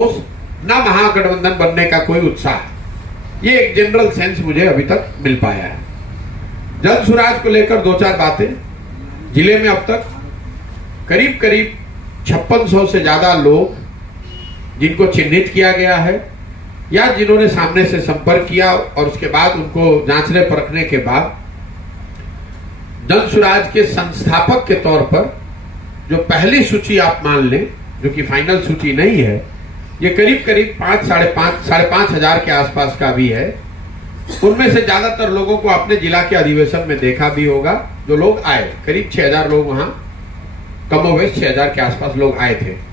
ना महागठबंधन बनने का कोई उत्साह, ये एक जनरल सेंस मुझे अभी तक मिल पाया है। जन सुराज को लेकर दो चार बातें। जिले में अब तक करीब करीब 5600 से ज्यादा लोग जिनको चिन्हित किया गया है या जिन्होंने सामने से संपर्क किया और उसके बाद उनको जांचने परखने के बाद जन सुराज के संस्थापक के तौर पर जो पहली सूची आप मान लें, जो कि फाइनल सूची नहीं है, ये करीब करीब 5,500 हजार के आसपास का भी है। उनमें से ज्यादातर लोगों को आपने जिला के अधिवेशन में देखा भी होगा। जो लोग आए, करीब 6,000 लोग वहां, कमोवेश 6,000 के आसपास लोग आए थे।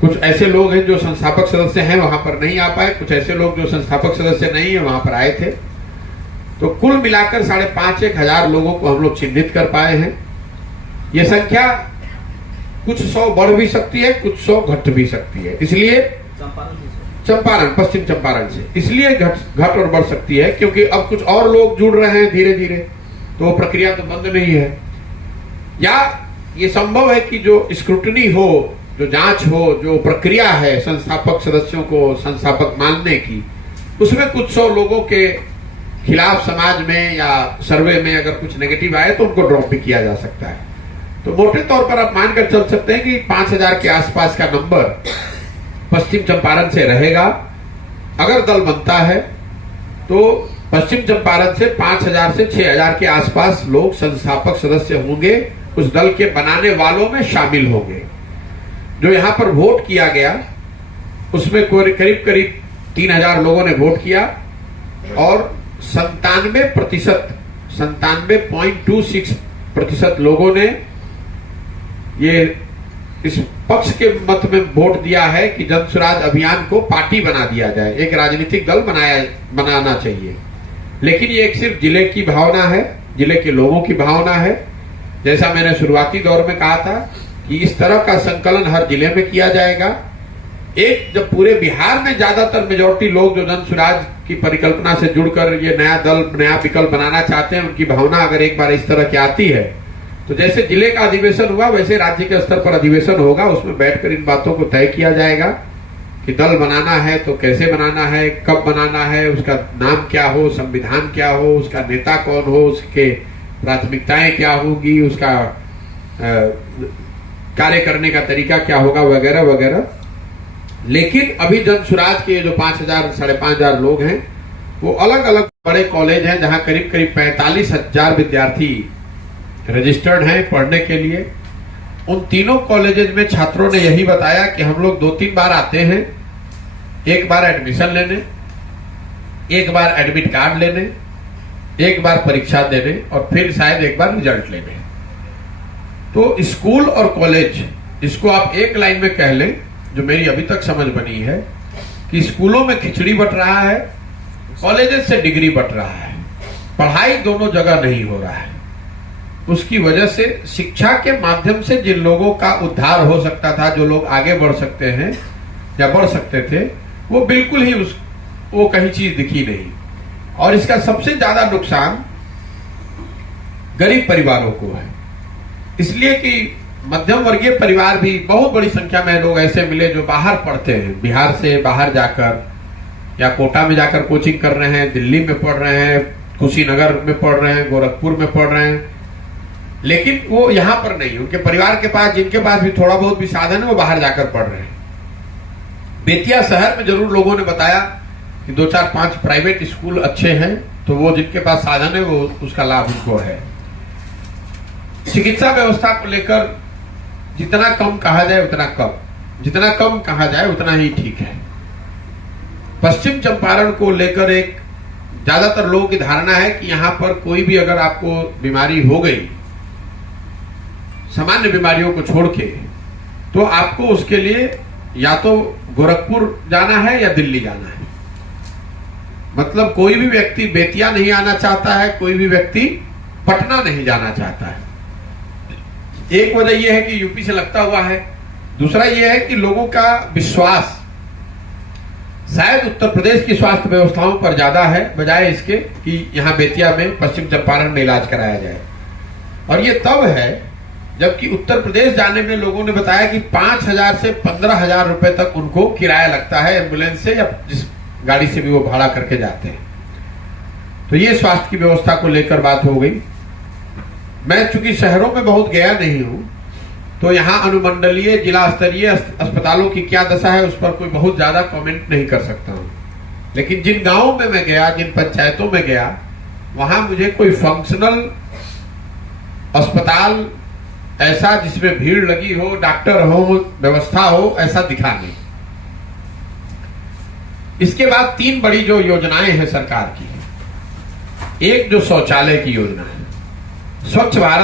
कुछ ऐसे लोग हैं जो संस्थापक सदस्य हैं, वहां पर नहीं आ पाए। कुछ ऐसे लोग जो संस्थापक सदस्य नहीं है, वहां पर आए थे। तो कुल मिलाकर 5,500 लोगों को हम लोग चिन्हित कर पाए हैं। ये संख्या कुछ 100 बढ़ भी सकती है, कुछ 100 घट भी सकती है। इसलिए चंपारण, पश्चिम चंपारण से इसलिए घट और बढ़ सकती है क्योंकि अब कुछ और लोग जुड़ रहे हैं धीरे धीरे, तो वो प्रक्रिया तो बंद नहीं है। या ये संभव है कि जो स्क्रूटनी हो, जो जांच हो, जो प्रक्रिया है संस्थापक सदस्यों को संस्थापक मानने की, उसमें कुछ 100 लोगों के खिलाफ समाज में या सर्वे में अगर कुछ नेगेटिव आए तो उनको ड्रॉप भी किया जा सकता है। तो मोटे तौर पर आप मानकर चल सकते हैं कि 5,000 के आसपास का नंबर पश्चिम चंपारण से रहेगा। अगर दल बनता है तो पश्चिम चंपारण से 5,000 से 6,000 के आसपास लोग संस्थापक सदस्य होंगे, उस दल के बनाने वालों में शामिल होंगे। जो यहां पर वोट किया गया उसमें करीब करीब 3,000 लोगों ने वोट किया और 97.26% लोगों ने ये इस पक्ष के मत में वोट दिया है कि जन सुराज अभियान को पार्टी बना दिया जाए, एक राजनीतिक दल बनाना चाहिए। लेकिन ये एक सिर्फ जिले की भावना है, जिले के लोगों की भावना है। जैसा मैंने शुरुआती दौर में कहा था कि इस तरह का संकलन हर जिले में किया जाएगा। एक जब पूरे बिहार में ज्यादातर मेजोरिटी लोग जो जन सुराज की परिकल्पना से जुड़कर ये नया दल, नया विकल्प बनाना चाहते हैं, उनकी भावना अगर एक बार इस तरह की आती है तो जैसे जिले का अधिवेशन हुआ वैसे राज्य के स्तर पर अधिवेशन होगा। उसमें बैठकर इन बातों को तय किया जाएगा कि दल बनाना है तो कैसे बनाना है, कब बनाना है, उसका नाम क्या हो, संविधान क्या हो, उसका नेता कौन हो, उसके प्राथमिकताएं क्या होगी, उसका कार्य करने का तरीका क्या होगा, वगैरह वगैरह। लेकिन अभी जन सुराज के जो 5,000 5,500 लोग हैं वो अलग अलग बड़े कॉलेज हैं जहां करीब करीब 45,000 विद्यार्थी रजिस्टर्ड हैं पढ़ने के लिए। उन तीनों कॉलेजेस में छात्रों ने यही बताया कि हम लोग 2-3 बार आते हैं, एक बार एडमिशन लेने, एक बार एडमिट कार्ड लेने, एक बार परीक्षा देने और फिर शायद एक बार रिजल्ट लेने। तो स्कूल और कॉलेज, इसको आप एक लाइन में कह लें, जो मेरी अभी तक समझ बनी है कि स्कूलों में खिचड़ी बट रहा है, कॉलेजेस से डिग्री बट रहा है, पढ़ाई दोनों जगह नहीं हो रहा है। उसकी वजह से शिक्षा के माध्यम से जिन लोगों का उद्धार हो सकता था, जो लोग आगे बढ़ सकते हैं या बढ़ सकते थे, वो बिल्कुल ही वो कहीं चीज दिखी नहीं। और इसका सबसे ज्यादा नुकसान गरीब परिवारों को है, इसलिए कि मध्यम वर्गीय परिवार भी बहुत बड़ी संख्या में लोग ऐसे मिले जो बाहर पढ़ते हैं, बिहार से बाहर जाकर या कोटा में जाकर कोचिंग कर रहे हैं, दिल्ली में पढ़ रहे हैं, कुशीनगर में पढ़ रहे हैं, गोरखपुर में पढ़ रहे हैं। लेकिन वो यहां पर नहीं, उनके परिवार के पास, जिनके पास भी थोड़ा बहुत भी साधन है, वो बाहर जाकर पढ़ रहे हैं। बेतिया शहर में जरूर लोगों ने बताया कि 2-4-5 प्राइवेट स्कूल अच्छे हैं, तो वो जिनके पास साधन है वो उसका लाभ उनको है। चिकित्सा व्यवस्था को लेकर जितना कम कहा जाए उतना कम, जितना कम कहा जाए उतना ही ठीक है। पश्चिम चंपारण को लेकर एक ज्यादातर लोगों की धारणा है कि यहां पर कोई भी अगर आपको बीमारी हो गई, सामान्य बीमारियों को छोड़ के, तो आपको उसके लिए या तो गोरखपुर जाना है या दिल्ली जाना है। मतलब कोई भी व्यक्ति बेतिया नहीं आना चाहता है, कोई भी व्यक्ति पटना नहीं जाना चाहता है। एक वजह यह है कि यूपी से लगता हुआ है, दूसरा यह है कि लोगों का विश्वास शायद उत्तर प्रदेश की स्वास्थ्य व्यवस्थाओं पर ज्यादा है, बजाय इसके कि यहां बेतिया में, पश्चिम चंपारण में इलाज कराया जाए। और ये तब है जबकि उत्तर प्रदेश जाने में लोगों ने बताया कि 5,000 से 15,000 रुपए तक उनको किराया लगता है एम्बुलेंस से या जिस गाड़ी से भी वो भाड़ा करके जाते हैं। तो ये स्वास्थ्य की व्यवस्था को लेकर बात हो गई। मैं चूंकि शहरों में बहुत गया नहीं हूं, तो यहां अनुमंडलीय जिला स्तरीय अस्पतालों की क्या दशा है उस पर कोई बहुत ज्यादा कमेंट नहीं कर सकता हूं। लेकिन जिन गांवों में मैं गया, जिन पंचायतों में गया, वहां मुझे कोई फंक्शनल अस्पताल ऐसा जिसमें भीड़ लगी हो, डॉक्टर हो, व्यवस्था हो, ऐसा दिखा नहीं। इसके बाद 3 बड़ी जो योजनाएं हैं सरकार की, एक जो शौचालय की योजना है, स्वच्छ भारत